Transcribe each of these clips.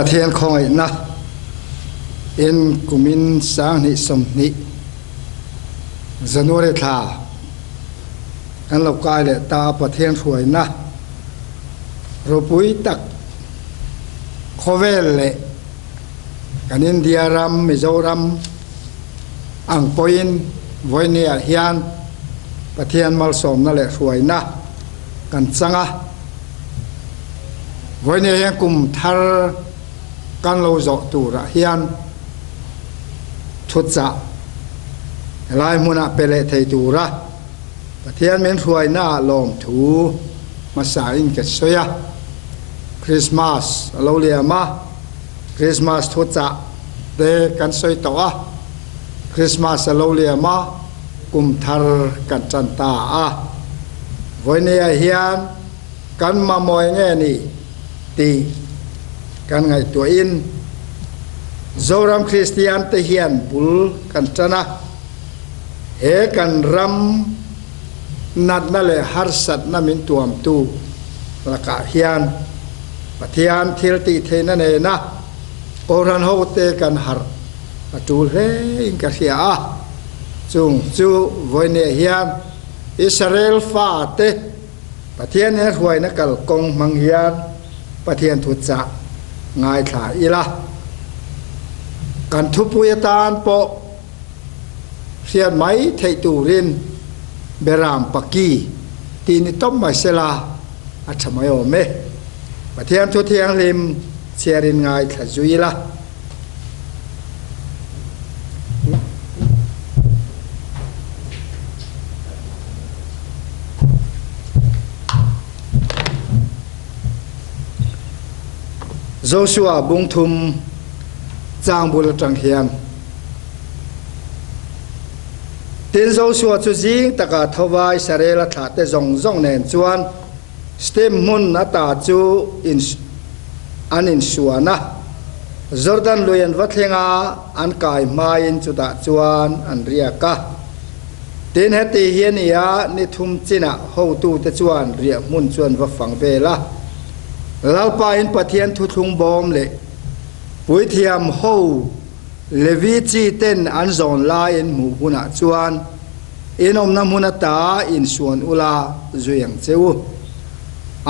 pathian khoi na in kumin sang ni som ni January tha an lo kai le ta pathian thuai na ropui tak khovel le kan India ram Mizoram ang poin voinia hian pathian mal som na le thuai na kan changa voinia hian kum thar kan lo zo tu ra hian thutcha lai muna pele thei tu ra pathian men thuai na lom thu masa in ke soya Christmas alo liama Christmas thutcha de kan soi to a Christmas alo liama kum thar kan chan ta a voinia hian kan ma moi nge ni ti kan ngai tua in zoram Christian te hian bul kan chana he kan ram nat na le har sat na min tuam tu laka hian pathian thil ti theina ne na koran ho te kan har atul he in ka sia a chung chu voine hian Israel fa te pathian he huai na kal kong mang hian pathian thutcha ngai thla ila kan thupuya tan po sian mai thei turin beram paki tin tom mai sela achamayo me pathian thu thiang lim chiarin ngai thla zuila Joshua bung thum chang bul tang hian tin Joshua chu jing taka thawai sarela tha te zong zong nen chuan stem mun na ta chu in anin suana Jordan luyan wathenga an kai mai in chu da chuan an riaka tin heti hian ya ni thum china ho tu te chuan ria mun chuan wa fang vela lalpa in pathian thu thung bom le pui thiam ho levi chi ten an zon la in mu huna chuan inom na huna ta in suan ula zuyang cheu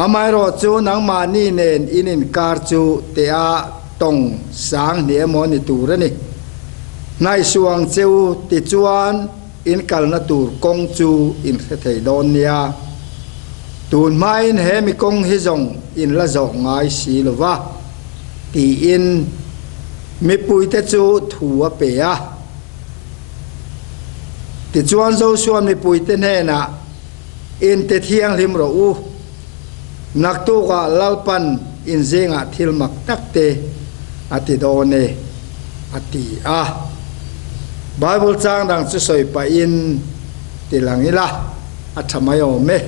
amai ro chu nang ma ni nen inin kar chu te a tong sang ni mo ni tur ni nai suang cheu ti chuan in kal na tur kong chu in thei don nia tun main he mi kong hi zong in la zo ngai si lova ti in mi pui te chu thua pe a ti chuan zo suan mi pui te ne na in te thiang lim ro u nak tu ga lalpan in zenga thil mak tak te ati do ne ati a Bible chang dang chu soi pa in ti langila athamayo me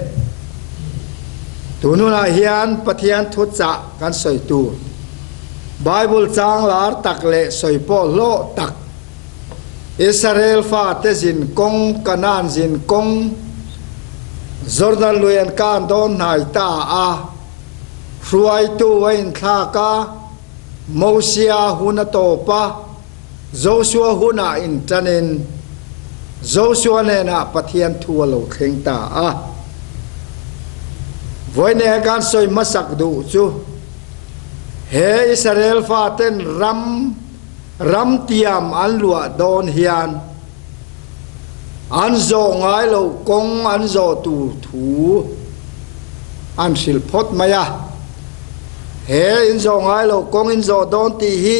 tununa hian pathian thutcha kan soi tu Bible chang lar tak le soi po lo tak Israel fa te zin kong kanan zin kong Jordan luyan kan don nai ta a ruai tu wain tha ka Mosia huna to pa Joshua huna in tanin Joshua ne na pathian thua lo kheng ta a voine kan soi masak du chu he Israel fa ten ram tiam an lua don hian an zo ngai lo kong an zo tu thu an sil phot maya he in zo ngai lo kong in zo don ti hi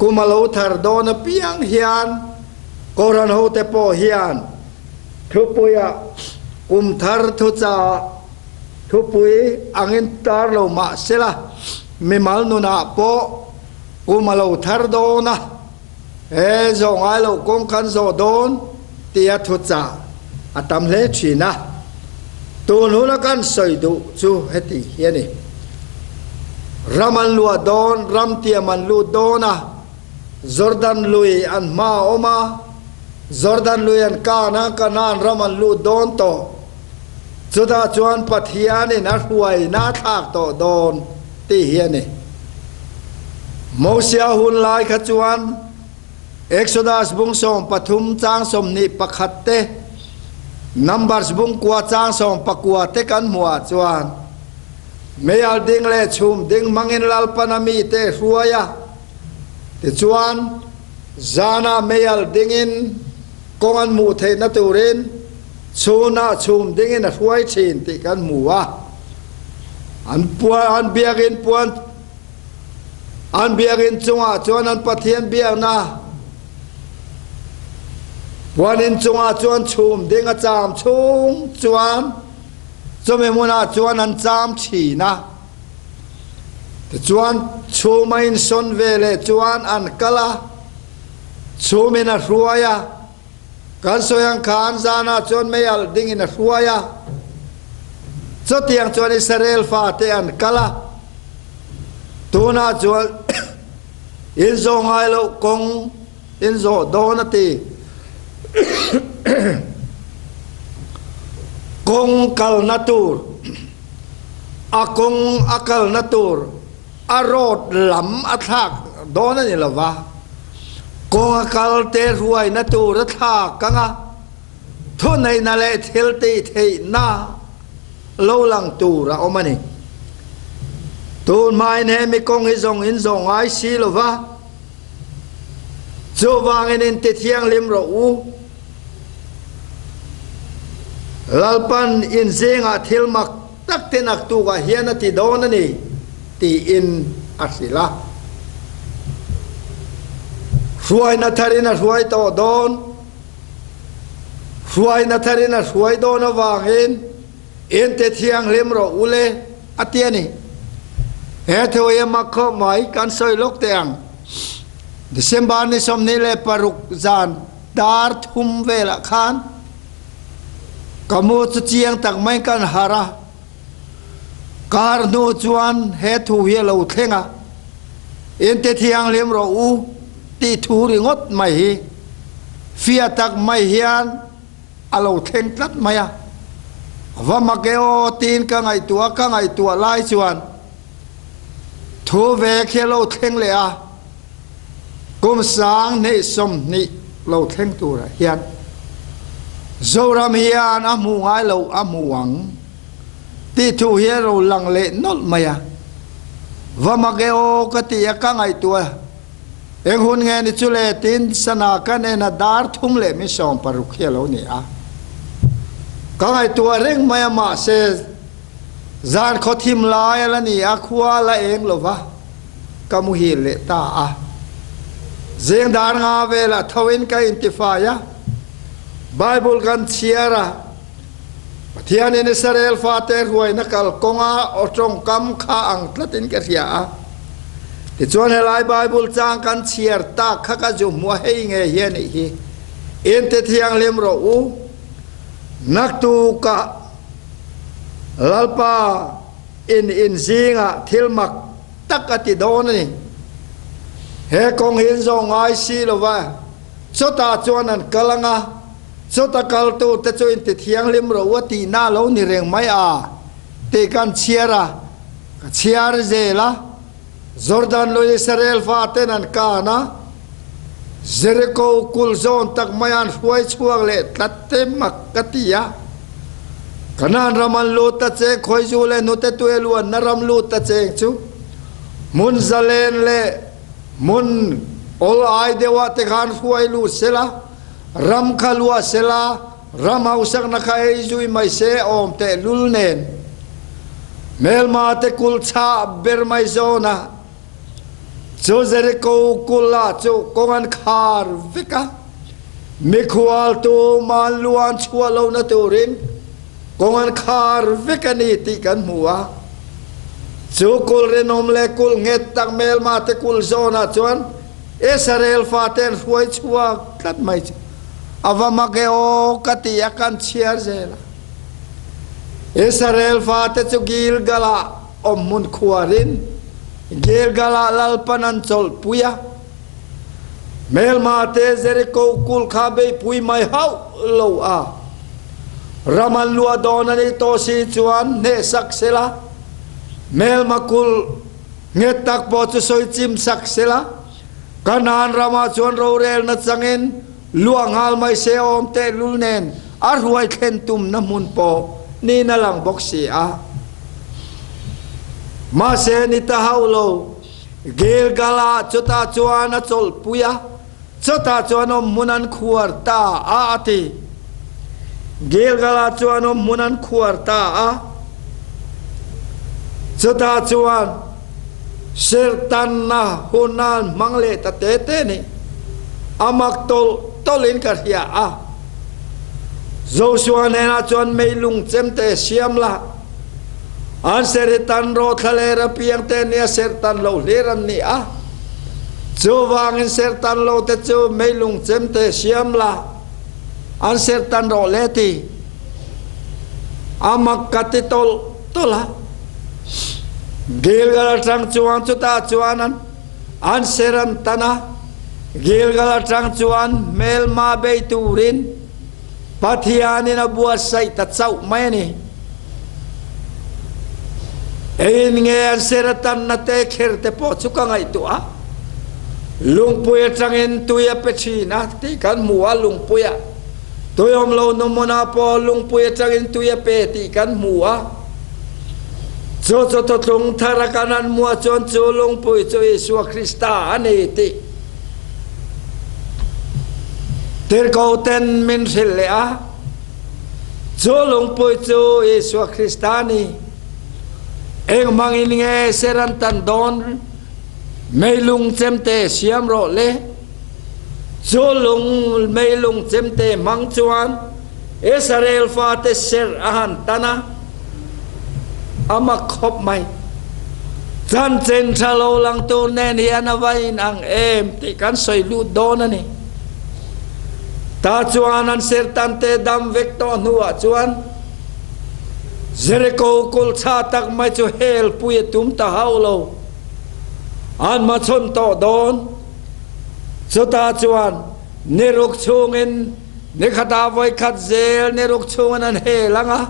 kumalo thar don a piang hian koran ho te po hian thupuya kum thar thu cha thupui angin tar lo ma sela mi mal nu na po kumalo thar dona e zo ngai lo kong kan zo don tia thutcha atam le china tu nu na kan soi du chu heti hiani raman lua don ram tia man lu dona Jordan lui an ma oma Jordan lui an kana kanan raman lu don to chuda chuan pathian in a huai na thak to don ti hiani Moses hun lai kha chuan Exodus bung som pathum chang som ni pakhat te Numbers bung kwa chang som pakwa te kan mua chuan meyal ding le chum ding mangin lal panami te ruaya te chuan zana meyal dingin kongan mu the na turin chuna chum dingin a ruai chin ti kan mua an biagin puan an biagin chunga chuan an pathian biang na puanin chunga chuan chum ding a cham chung chuan chome muna chuan an cham thi na te chuan chumain son vele chuan an kala chumin a ruaya kan soyang khan zana chuan meyal dingin a ruaya chotiang chuan Israel fa te an kala tuna chuan in zo ngai lo kong in zo dona ti kong kal natur akong akal natur arot lam athak dona ni lawa kong akal te ruai natur athak kanga thonai na le thil te thei na lo lang tura omani tun mai ne mi kong hi zong in zong ai si lova zo wangin in te thiang lim ro u lalpan in zenga thilmak tak tenak tu ga hiana ti dona ni ti in asila ruai na tharina ruai to don ruai na tharina ruai dona wangin in te thiang lim ro ule atiani he thoye makho mai kan soi lok teang December ni somni le paruk zan dar thum vela khan kamu chu chiang tak mai kan hara kar no chuan he thu hi lo thenga in te thiang lim ro u ti thu ri ngot mai hi fia tak mai hian alo theng tlat maya wa makeo tin ka ngai tua lai chuan thu ve khelo theng le a kum sang nei som ni lo theng tu ra hian zoram hian amu ngai lo amuang ti thu hi lo lang le nol maya wa makeo ka ti ka ngai tua eng hun nge ni chule tin sana ka ne na dar thum le mi som paru khelo ni a ka ngai tua reng maya ma se zan khothim lai la ni a khua la eng lova kamu hi le ta a zeng dar nga vela thawin ka intifaya Bible kan chiara pathian in Israel fater huai nakal konga otong kam kha ang tlatin ka ria a ti chuan helai Bible chang kan chiar ta kha ka ju mu hei nge hian hi in te thiang lem ro u nak tu ka lalpa in zinga thilmak takati don ni he kong hin zo ngai si lo wa chota chuan an kalanga chota kal tu te chuin ti thiang lim ro wa ti na lo ni reng mai a te kan chiara chiar zela Jordan lo Israel fa ten an kana Jericho kul zon tak mayan huai chuang le tlatte makkatia kanan raman lu ta che khoi ju le nu te tu elu na ram lu ta che chu mun zalen le mun ol ai dewa te khan huai lu sela ram khalua sela ram hausak na khai jui mai se om te lul nen mel ma te kul cha ber mai zona chu Jericho kula chu kongan khar vika mikhwal tu man luan chua lo na turin kongan khar vika ni ti kan muwa chu kul renom le kul nget tak mel ma te kul zona chuan Israel faten huai chua tlat mai avama ke o katia kan chiar zela Israel fate chu Gilgala mun khuarin Gilgala lalpanan chol puya mel ma te Jericho kul khabe pui mai hau lo a raman lua donani to si chuan ne saksela mel makul nghe tak po chu soi chim sak sela kanan rama chuan ro rel na changin luang hal mai se om te lul nen ar huai khen tum na mun po ni na lang bok si a ma se ni ta haulo gel gala chuta chuan a chol puya chuta chuan om munan khuar ta a ati gel gala chuan om munan khuar ta a chuta chuan sertan na hunan mangle ta te te ni amak tolin kar hia a Joshua nena chuan meilung chemte siam la an sertan ro thalera piang te nia sertan lo leran ni a chu wangin sertan lo te chu meilung chemte siam la an sertan ro leti amak katitol tola Gilgal trăng chuan chuta chuanan an seran tana Gilgal trăng chuan mel ma bei turin pathianin abuat sai ta chau mai ni ein nge an seratan na te kher te po chuka ngai tu a lungpuya trangin tuya pechina ti kan muwa lungpuya tuyom lo no mona po lungpuya trangin tuya pe ti kan muwa cho to tung tharakanan mua chon cholong pui cho Yesu Krista ani ti ter ko ten min sele a cholong pui cho Yesu Krista ni eng mangin nge seran tan don meilung chemte siam ro le cholong meilung chemte mang chuan Israel fa te ser ahan tana amak khop mai chan chen chalo lang tu nen hian avai nang em ti kan soi lu don ani ta chuan an sertan te dam vek to nuwa chuan Jericho kul cha tak mai chu hel pui tum ta haulo an ma chon to don chu ta chuan neruk chungin ne khata voi khat zel neruk chungan an helanga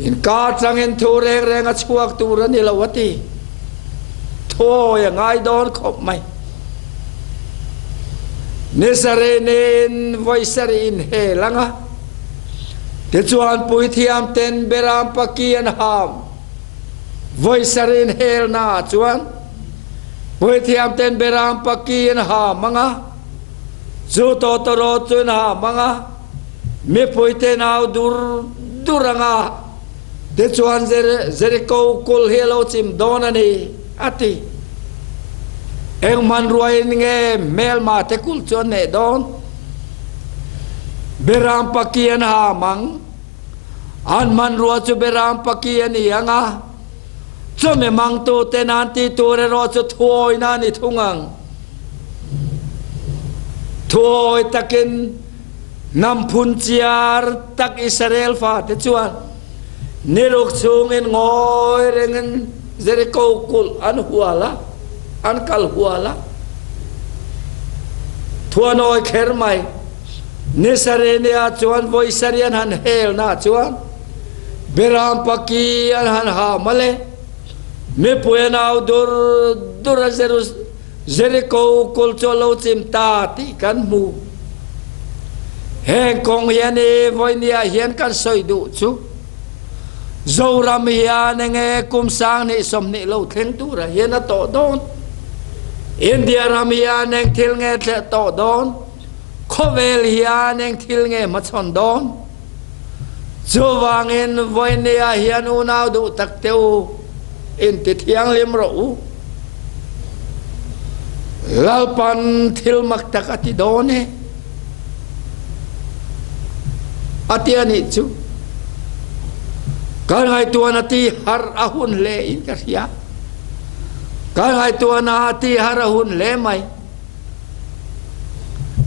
in ka trangin thu reng reng a chuak tur ani lawati thoi ngai don khop mai nesarenin voisarin he langa te chuan pui thiam ten beram pakian ham voisarin hel na chuan pui thiam ten beram pakian ham manga chu to ro chun ha manga me pui te nau duranga te chuan Jericho kul helo chim donani ati eng man ruai nge mel ma te kul chon ne don beram pakian ha mang an man ruwa chu beram pakian ianga chu me mang tu te nan ti tu re ro chu thoi na ni thungang thoi takin nam phun chiar tak Israel fa te chuan niruk chungin ngoi rengen Jericho kul an huala an kal huala thuanoi kher mai nisarenia chuan voisarian han hel na chuan beram paki an han ha male me puenau dur Jericho kul cholo chim ta ti kan mu heng kong yani voinia hian kan soi du chu Zoram hian nge kum sang ni som ni lo theng tu ra hian a to don India ram hian neng thil nge tle to don Khovel hian neng thil nge ma chon don Chuwangin voinia hian unau du tak teu in ti thiang lim ro lalpan thil mak tak ati done ati ani chu kan hai tuan ati har ahun le in kasia kan hai tuan ati har ahun le mai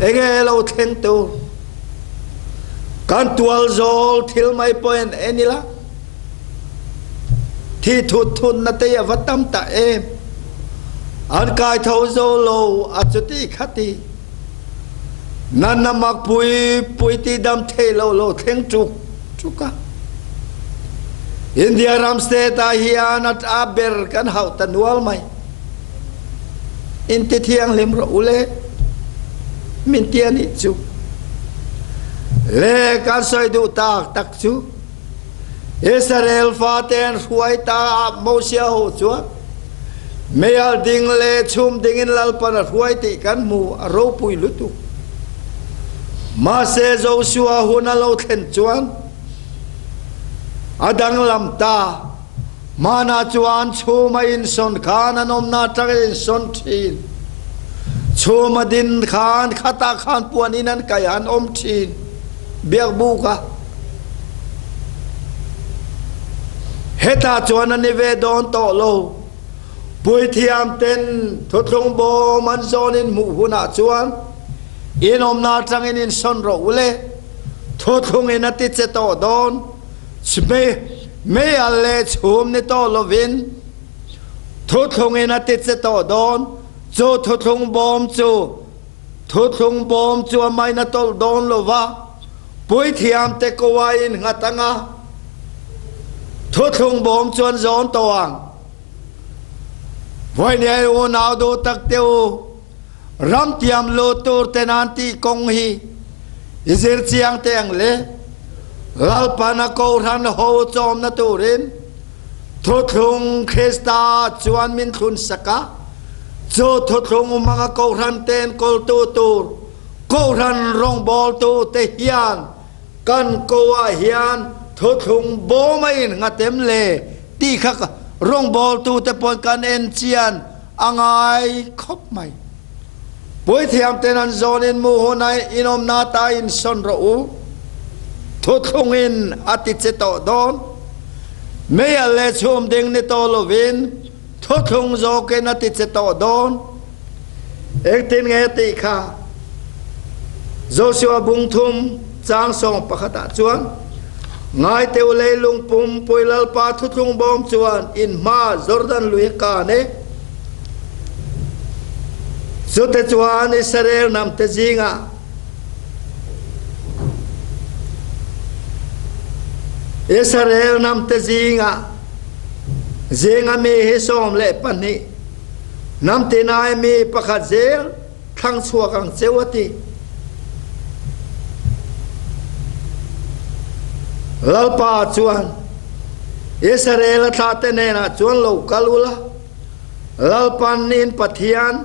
ege lo theng tu kan tual zol thil mai poen enila thi thut na te avatam ta em an kai thau zo lo achuti khati nan namak pui ti dam the lo theng chuka India ram state a hian at aber kan hau tanual mai in ti thiang lim ro ule min tian ni chu le kan soi du tak tak chu Israel faten huai ta Mosia ho chu meal ding le chum ding in lal pan huai ti kan mu ro pui lutu ma se Joshua hunalo thlen chuan adang lam ta mana chuan chuma in son khan anom na tagin son thin chuma din khan khata khan puan inan kayan om thin biak buka heta chuan ani ve don to lo pui thiam ten thotlong bo man zon in mu huna chuan inom na tangin in son ro ule thotlong in ati che to don me alle chum ni to lovin thotlong in ati che to don cho thotlong bom chu mai na tol don lova pui thiam te ko wa in ngatanga thotlong bom chuan zon toang voi ne u nau do tak teu ram tiam lo tur tenanti kong hi izir chiang teng le lalpana ko ran ho chom na turin thotlong khesta chuan min thun saka cho thotlong mga ko ran ten kol tu tur ko ran rong bol tu te hian kan ko a hian thotlong bo mai ngatem le ti khak rong bol tu te pon kan en chian angai khop mai poi thiam ten an zon in mu honai inom na ta in son ro u thotlong in ati che to don me ale chum ding ni to lovin thotlong zo ke na ti che to don ek tin nge ti kha Joshua bung thum chang song pakhata chuan ngai teu le lung pum poilal pa thotlong bom chuan in ma Jordan lui ka ne so te chuan Israel nam te zinga Israel nam te zinga me he som le pani nam te nai me pakhat zel thang chua kang chewati lalpa chuan Israel tha te ne na chuan lo kalula lalpan nin pathian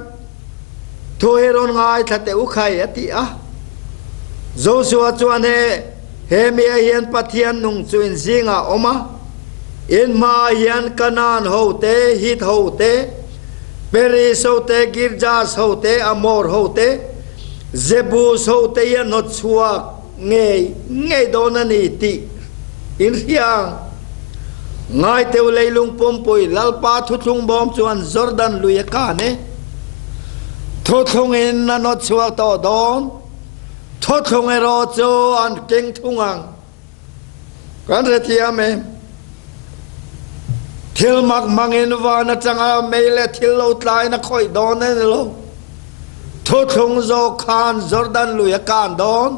thoeron ngai thate u khai ati a Joshua chuan he me hian pathian nung chuin zinga oma in ma hian kanan hote hit hote peris hote girjas hote amor hote zebus hote ya not chua ngei donani ti in hiang ngai teu leilung pompoi lalpa thuthung bom chuan Jordan luya ka ne thothung in na not chua to don thothung ero cho an keng thungang kan re thiame thil mak mangin wa na changa mele thil lo tlai na khoi don ne lo thothung zo khan Jordan luya kan don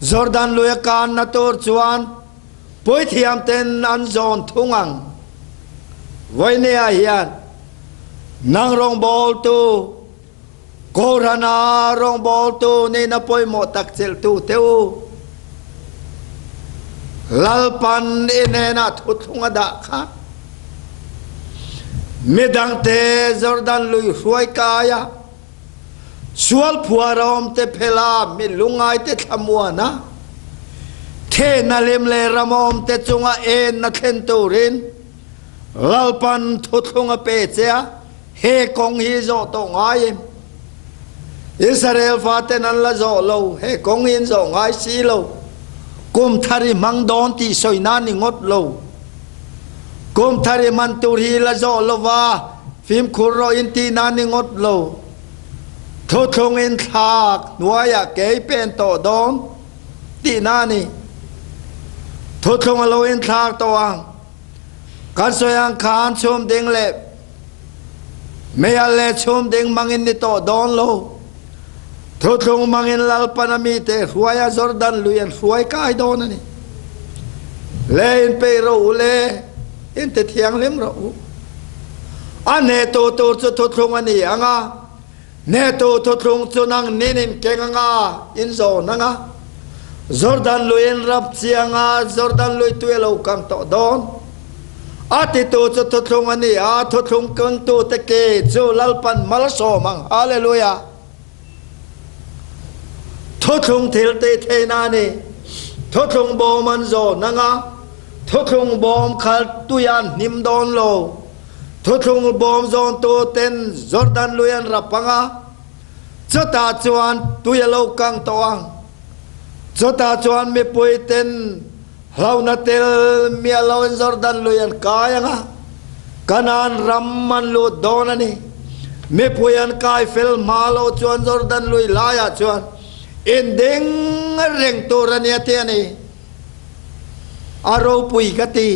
Jordan luya kan na tor chuan poi thiam ten an zon thungang voi ne a hian nang rong bol tu korana rong bol tu ne na poi mo tak chel tu teu lalpan ine na thuthunga da kha medang te Jordan lui huai kaya sual phuarom te phela mi lungai te thamuana the na lem le ramom te chunga en na thlen turin lalpan thuthunga pe chea he kong hi zo to ngai Israel faten an la zo lo he kong in zo ngai si lo kum thari mang don ti soina ni ngot lo kum thari man tur hi la zo lo wa phim khuro in ti na ni ngot lo thothung in thak nuaya ke pen to don ti na ni thothung alo in thak to ang kan soyang khan chum ding le me ale chum ding mangin ni to don lo thothung mangin lal panami te huaya Jordan luyan huai kai don ani le in pe ro le in te thiang lem ro ane to cho to thong ani anga ne to thong cho nang nenin kenganga in zo nanga Jordan luyen rap chianga Jordan lui tuelo kang to don ati to cho thong ani a to thong kang to te ke cho lalpan malaso mang hallelujah to thong thil te the na ni to thong bo man zo nanga to thong bom khal tuyan nim don lo to thong bom zon to ten Jordan luyen rapanga chota chuan tuyalo kang toang chota chuan me poiten hauna tel mi alo Jordan luyen kayanga kanan ramman lu donani me poyan kai fel malo chuan Jordan lui laya chuan ending reng torania tiani aro pui kati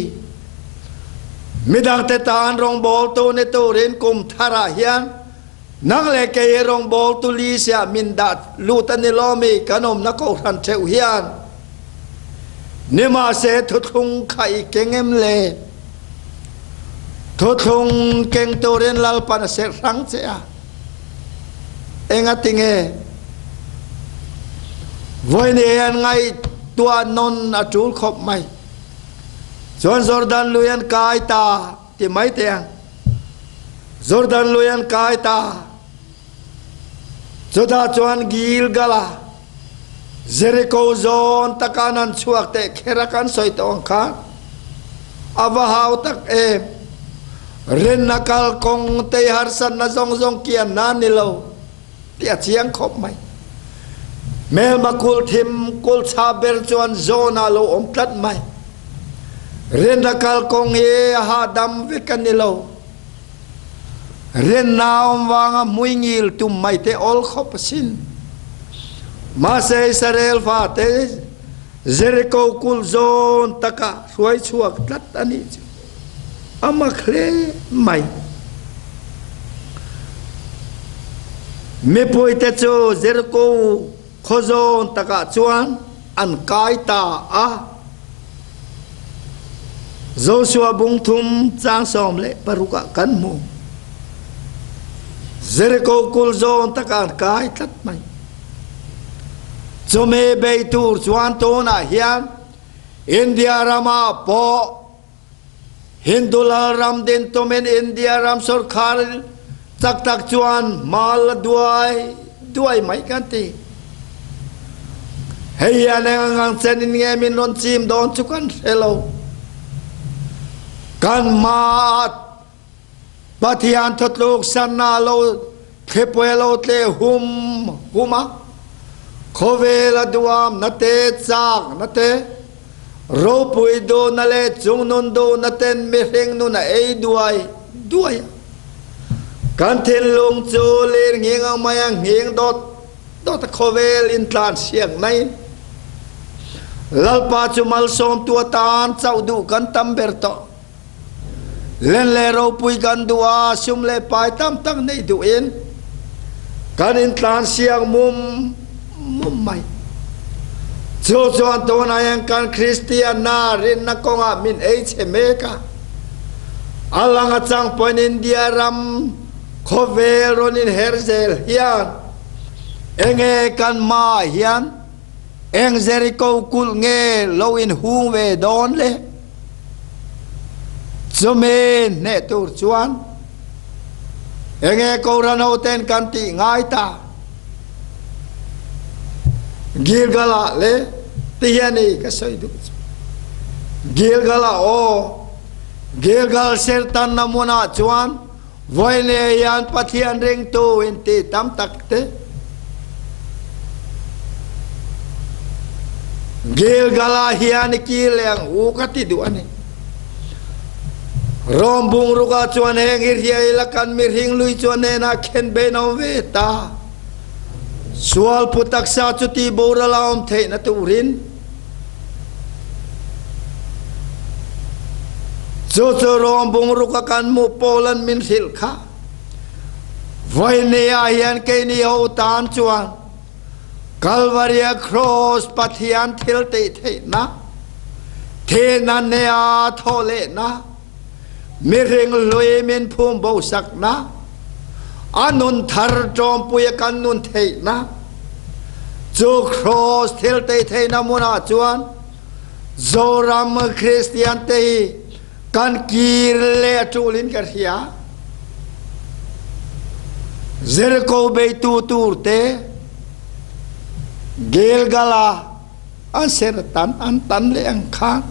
midang te tan rong bol to ne to ren kum thara hian nang le ke rong bol tu li sia min dat lu tan ni lo mi kanom na ko ran theu hian ni ma se thu thung khai kengem le thu thung keng to ren lal pan se rang che a enga tinge voi ne an ngai tua non a chul khop mai John Jordan luyen kai ta ti mai tiang Jordan luyen kai ta Joda chuan Gilgala Jericho zon takanan chuak te kherakan soitong khan avahau tak ren nakal kong te harsan na zong zong kian na nilo ti achiang khop mai mel makul thim kul chaber chuan zona lo om tlat mai ren nakal kong he ha dam vekanilo ren naom wanga muingil tum mai te ol khop sin ma se Israel fa te Jericho kul zon taka suai chuak tlat ani amakhle mai me poite cho Jericho khozon taka chuan an kai ta a Joshua bung thum chang som le paruka kan mu Jericho kul zon taka kai tlat mai cho me be tur chuan to na hian India rama po Hindulal ram den to men India ram sarkar tak tak chuan mal duai mai kan ti hey anang senin nge min non chim don chukan hello kan ma pathian thotlok sanna lo khepelo tle huma khovela duam nate chak nate ro pui do nale chung non do naten me heng nu na ei duai kan thel long chu ler ngeng mayang ngeng dot khovel in tlan siang nai lalpa chu mal som tu tan chau du kan tam berto len le ro pui kan dua sum le pai tam tang nei du in kan in tlan siang mum mai cho chuan to na yang kan Christian na rin na konga min ei chemeka alanga chang point India ram khovel ronin herzel hian enge kan ma hian eng Jericho kul nge lo in hung ve don le chumen ne tur chuan enge ko rano ten kan ti ngai ta Gilgala le tiani ka soi du Gilgala o Gilgal sertan namuna chuan voine yan pathian reng to ente tam takte Gilgala hian ki leng u kati du ani rombung ruka chuan hengir hiai lakan mirhing lui chuan na khen be no ve ta sual putak sa chuti boralaum the na turin cho rombung ruka kan mu polan min hil kha voine ya hian ke ni ho tan chuan Calvary cross pathian thil te the na the na ne a thole na miring loe min phum bo sak na anun thar trom puya kan nun thei na chu cross thil te thei na muna chuan zoram Christian te kan kir le tulin kar hia Jericho be tu tur te Gilgala an sertan an tan le ang khan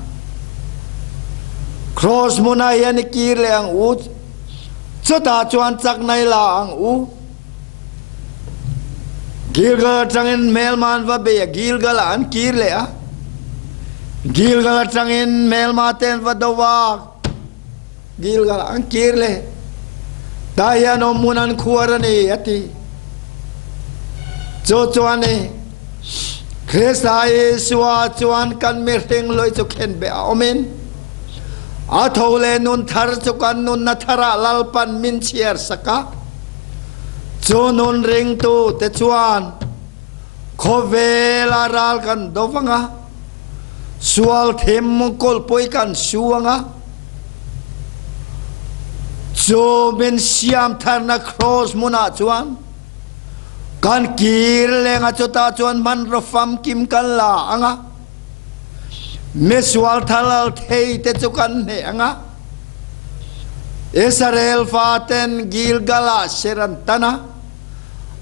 cross muna yan kir le ang u chota chuan chak nai la ang u Gilgala changin melman va be Gilgala an kir le a Gilgala changin melmaten va dawa Gilgala an kir le daya no munan khuarani ati cho chuane Krista Yesua chuan kan mirting loi chu khen be amen a thole nun thar chu kan nun na thara lalpan min chiar saka chu nun ring tu te chuan khovela ral kan dovanga sual them kol poi kan suanga chu min siam tharna cross muna chuan kan kir lenga chota chuan man rofam kim kan la anga meswal thalal thei te chu kan ne anga Israel faten Gilgala serantana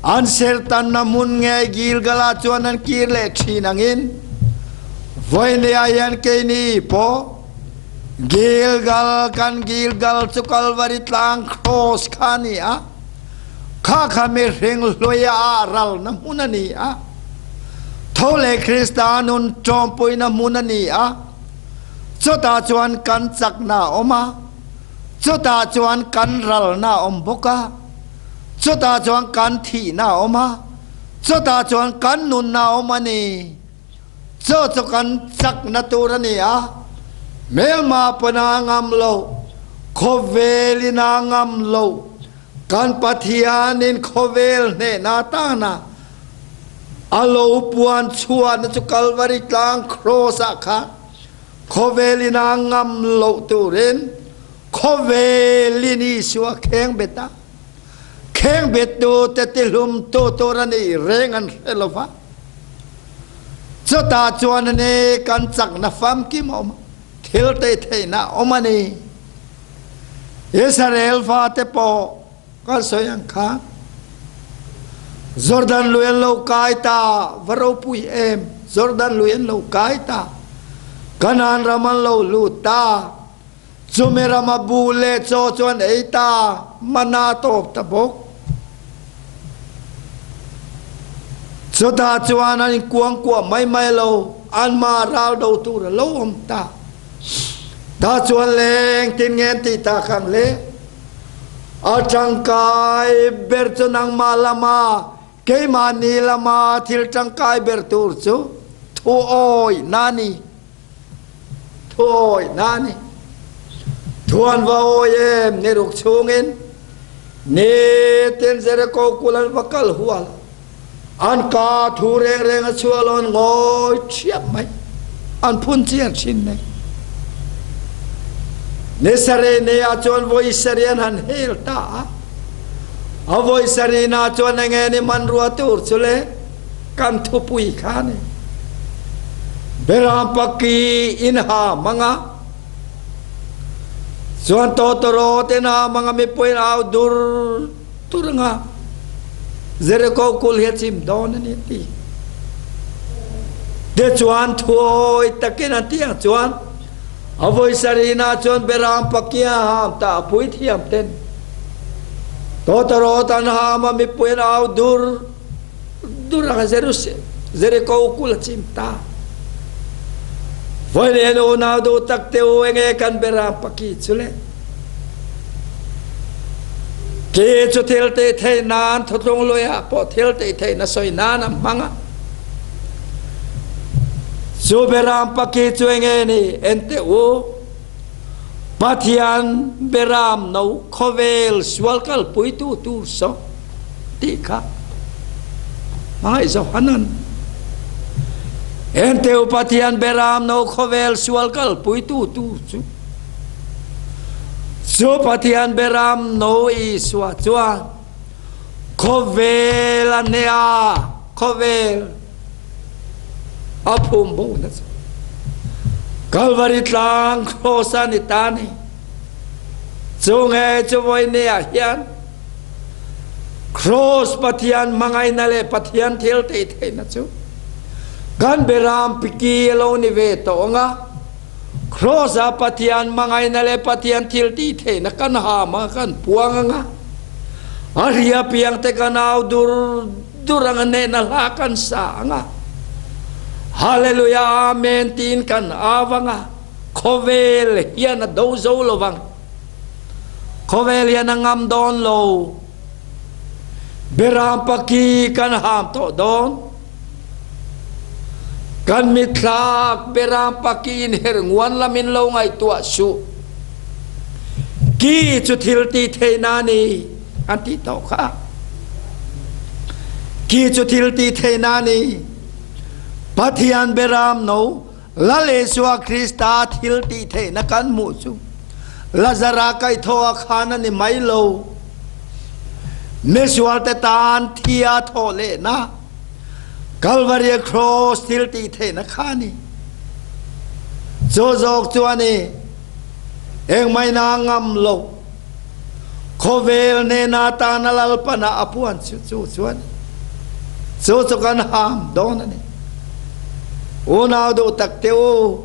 an sertan na mun nge Gilgala chuan an kir le thinangin voine ayan ke ni po Gilgal kan Gilgal chu kalvarit lang cross khani a kha khame reng loya ral na munani a thole Kristanun trompoi na munani a chota chuan kan chak na oma chota chuan kan ral na omboka chota chuan kan thi na oma chota chuan kan nun na oma ni cho kan chak na turani a melma pana ngam lo khoveli na ngam lo kan pathianin khovel ne na ta na alo puan chuan chu kalvari tlang cross a kha khoveli na ngam lo turin khoveli ni suwa kheng beta kheng betu te tilum to torani rengan helova chota chuan ne kan chak na fam ki mom thil te the na omani Israel fa te po kan soyang kha Jordan luyen lo kai ta varo pui em Jordan luyen lo kai ta kanan raman lo lu ta chumera mabule cho chuan eita mana top ta bok chota chuan an kuang kwa mai lo an ma rao do tu lo om ta ta chuan leng tin ngen ti ta khang le a changkai ber chunang malama ke mani lama thil changkai ber tur chu thu oi nani thuan va oi em ne ruk chungin ne ten zere ko kulan vakal hual an ka thu reng reng a chualon ngoi chiap mai an phun chiar chin nei nesare ne a chon voi sarian han hel ta a voi sarina chon nge ni man ruwa tur chule kan thu pui khane beram pakki inha manga chon to toro tena manga me poi au dur turanga zere ko kul he chim don ni ti de chuan thoi takena tia chuan avoi sarina chon beram pakia ham ta pui thiam ten to taro tan ha ma mi pui au dur ha zeruse zere ko kul chim ta voi le no na do tak te o enge kan beram paki chule ke chu thel te the nan thotong loya po thel te the na soi na manga so beram paki chuenge ni ente o pathian beram no khovel swalkal pui tu so ti kha mai zo hanan ente o pathian beram no khovel swalkal pui tu chu Chu pathian beram no I swa chuan khovel ania khovel apum bo na Calvary tlang crossan itani chu nge chu voi ne a hian cross pathian mangai na le pathian thil te the na chu gan beram piki lo ni ve to nga cross a pathian mangai na le pathian thil ti the na kan ha ma kan puang nga aria piang te kanau durang ne na la kan sa nga hallelujah amen tin kan avanga khovel hian do zo lovang khovel hian ngam don lo beram paki kan ham to don kan mitlak beram paki in her ngwan lamin lo ngai tua su ki chu thil ti the na ni anti to kha ki chu thil ti the na ni pathian beram no lale swa krista thil ti the na kan mu chu lazara kai thoa khana ni mai lo meswal te tan thia tho le na Calvary cross thil ti the na khani zo zok chuani eng mai na ngam lo khovel ne na ta na lal pana apuan chu chuan zo kan ham don ani Una do takteo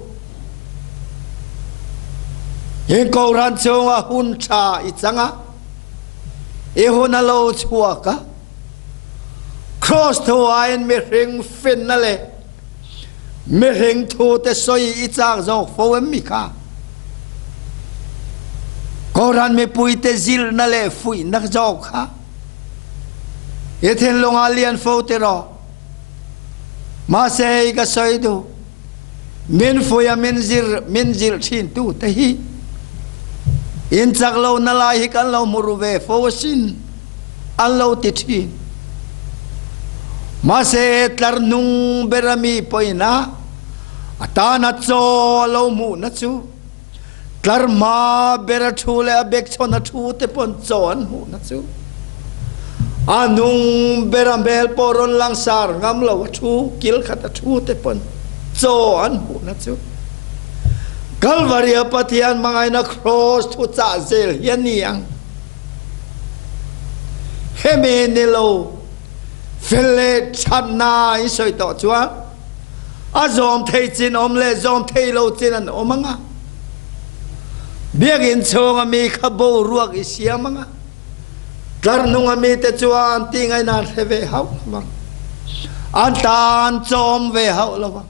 yen ko ran chonga hun cha ichanga e hona lo chuaka cross to ain me ring fin na le me ring thu te soi ichang zo fo mi kha ko ran me pui te zil na le fui nak zo kha e then longa lian fo te ro ma se ka soi do min foya min zil thin tu te hi in chak lo na lai hi kan lo muruve fo sin an lo ti thin ma se tlar nung berami poina atana cho lo mu na chu tlar ma bera thule abek chona thu te pon chon mu na chu anung berambel poron langsar ngam lo thu kil khata thu te pon cho an hu na chu Calvary pathian mangai na cross thu cha zel hianiang heme ne lo fele chana I soi to chua azom thei chin om le zom thei lo chin an omanga biagin chonga mi khabo ruak I siamanga Tlarnung ami te chuan tingai na theve hau lawang antan chom ve hau lawang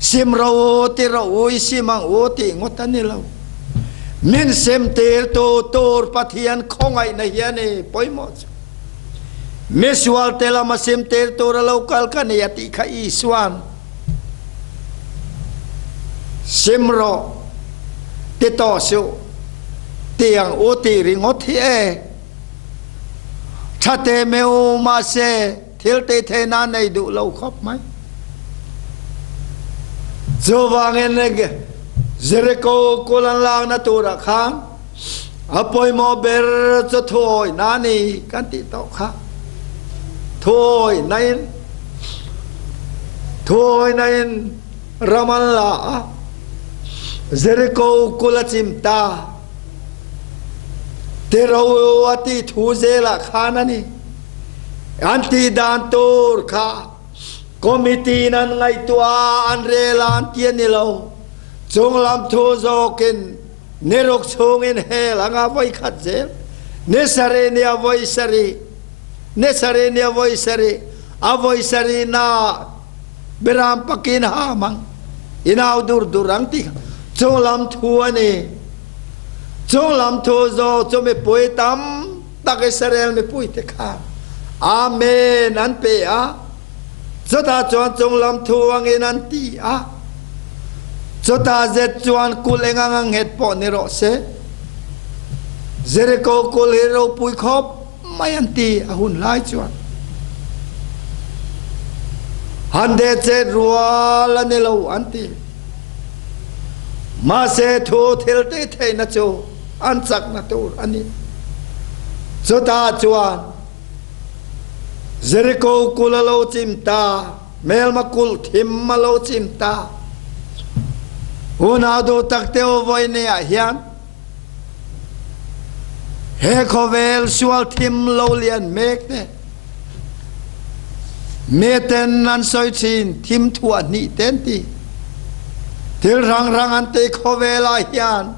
sim ro ti ro ui simang o ti ngotani lo min sem ter to tor pathian khongai na hiane poimo meswal tela ma sem ter tor lokal kan yati kha iswan simro te to su tiang o ti ringot he Chate meu ma se thil te the na nei du lo khop mai zo wangen ne Jericho kolan lang na tura kham apoi mo ber cho thoi na ni kan ti to kha thoi nain ramalla Jericho kolachim ta Tero ati thuzela khana ni anti dan tur kha committee nan ngai tua anrela antien ni lo chunglam thu zo ken nerok chung in hel anga voi khat zel nesare ni avoi sari avoi sari na beram pakin hamang inau durang ti chunglam thu ani Chung lam thu zo cho me pui tam tak Israel me pui te kha amen an pe a cho ta chuan chung lam thu ang in an ti a cho ta zet chuan kuleng ang het po ni ro se Jericho kul hero pui khop mai an ti a hun lai chuan hande che rual an lo an ti ma se thu thil te the na chu an chak na tur ani cho ta chuan Jericho kulalo chimta mel makul thim malo chimta una do takteo voine a hian he khovel sual thim lo lian mek ne meten nan soi chin thim thua ni ten ti til rang rang an te khovela hian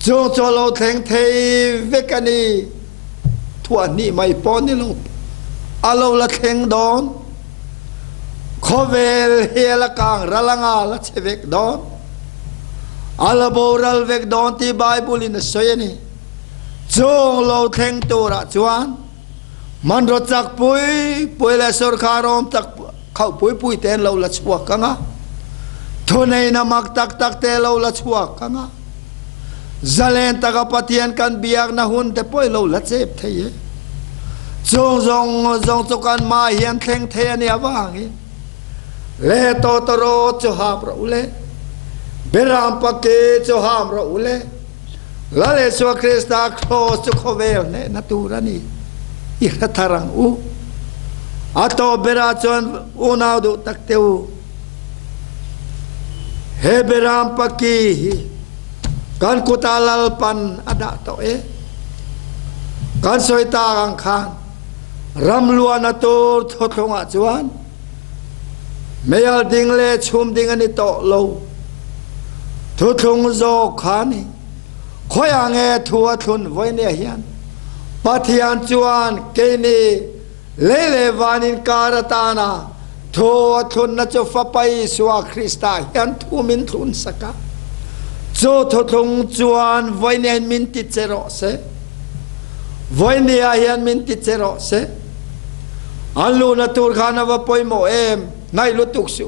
cho lo theng thei vekani thua ni mai pon ni lo alo la theng don khovel hela kang ralanga la chevek don ala boral vek don ti bible in soyani chong lo theng tora chuan man ro chak pui la sor kharom tak khau pui ten lo la chua kanga thonei na mak tak te lo la chua kanga zalen taka pathian kan biak na hun te poi lo la chep thei zong cho kan ma hian theng the ani awangi le to ro cho ha pro ule beram pake cho ham ro ule la le so krista cross cho khovel ne naturani i khatarang u ato bera chon unau do takteu he beram paki kan kutalal pan ada to kan soita ang khan ram luan atur thothonga chuan meyal ding le chum ding ani to lo thothong zo khani khoya nge thua thun voine hian pathian chuan keini lele vanin karatana thoa thun na cho fapai suwa krista hian thumin thun saka cho thothong chuan voine min ti chero se voine hian min ti chero se alu na tur khana wa poimo em nai lutuk su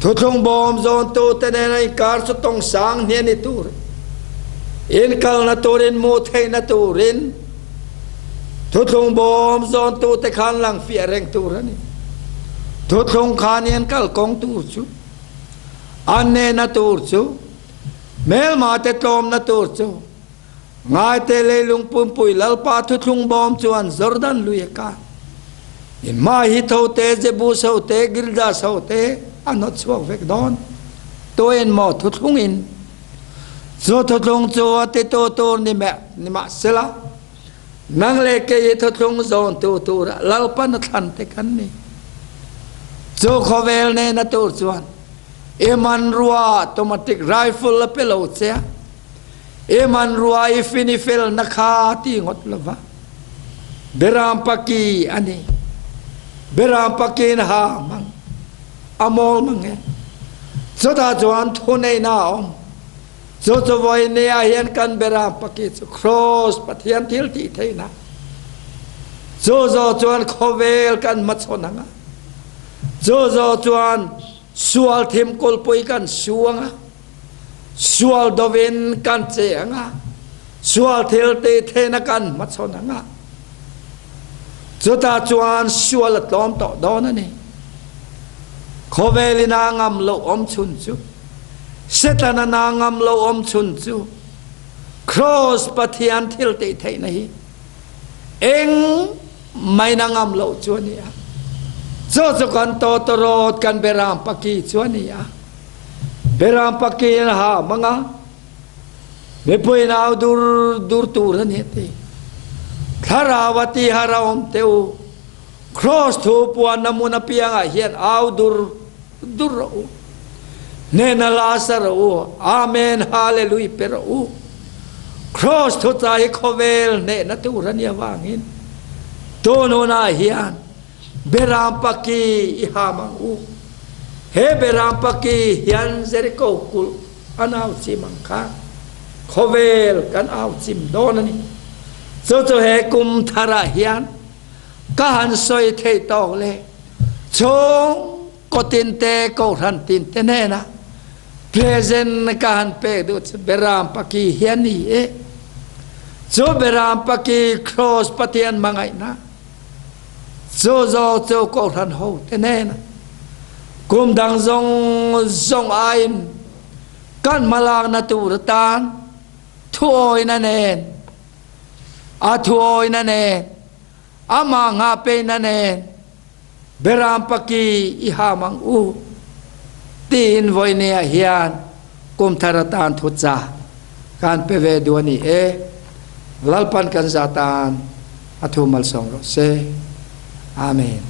thothong bom zon to tene nai kar so tong sang ne ni tur in kal na turin mo thei na turin thothong bom zon to te khan lang fi reng tur ani thothong khan yen kal kong tur chu anne na tur chu mel ma te tom na tur chu ngai te le lung pum pui lal pa thothong bom chuan Jordan lueka in ma hi tho te jebu so te gilda so te anot chuak vek don to en mo thothong in zo thothong chu te to ni ma sela nang le ke thothong zon tu ra lal pa na than te kan ni zo khovel ne na tur chuan eman ruwa automatic rifle la pelo che eman ruwa ifinifel na kha ti ngot lova beram paki ani beram pakin ha mang amol mange so da chuan thunei na om so voi ne a hian kan beram paki chu cross pathian thil ti theina so chuan khovel kan machonanga so chuan sual thim kol poi kan suanga sual dovin kan cheanga sual thil te thena kan machonanga chota chuan sual tlom to don ani khovelina ngam lo om chun chu setana na ngam lo om chun chu cross pathian thil te theina hi eng mai na ngam lo chu ni a cho kan to rot kan beram paki chu ni a beram paki ha manga me poi nau dur tur ni te Tharawati haram teu cross thu puan namuna pianga hian au dur nena lasaro amen hallelujah pero cross thu tai khovel ne na tu rania wangin to no na hian beram paki ihamang he beram paki hian Jericho kul anau chimangkha khovel kan au chim donani so he kum thara hian kahan soi thei tong le chong kotin te ko ran tin te ne na present kahan pe du beram paki hian ni so beram paki cross patian mangai na so ko ran ho te ne na kum dang zong ain kan malang na turatan thuoi na nen a thuoi na nen ama nga pe na nen beram paki ihamang u tin voi ne hian kum tharatan thucha kan peve duani e lalpan kan zatan athumal song ro se amen.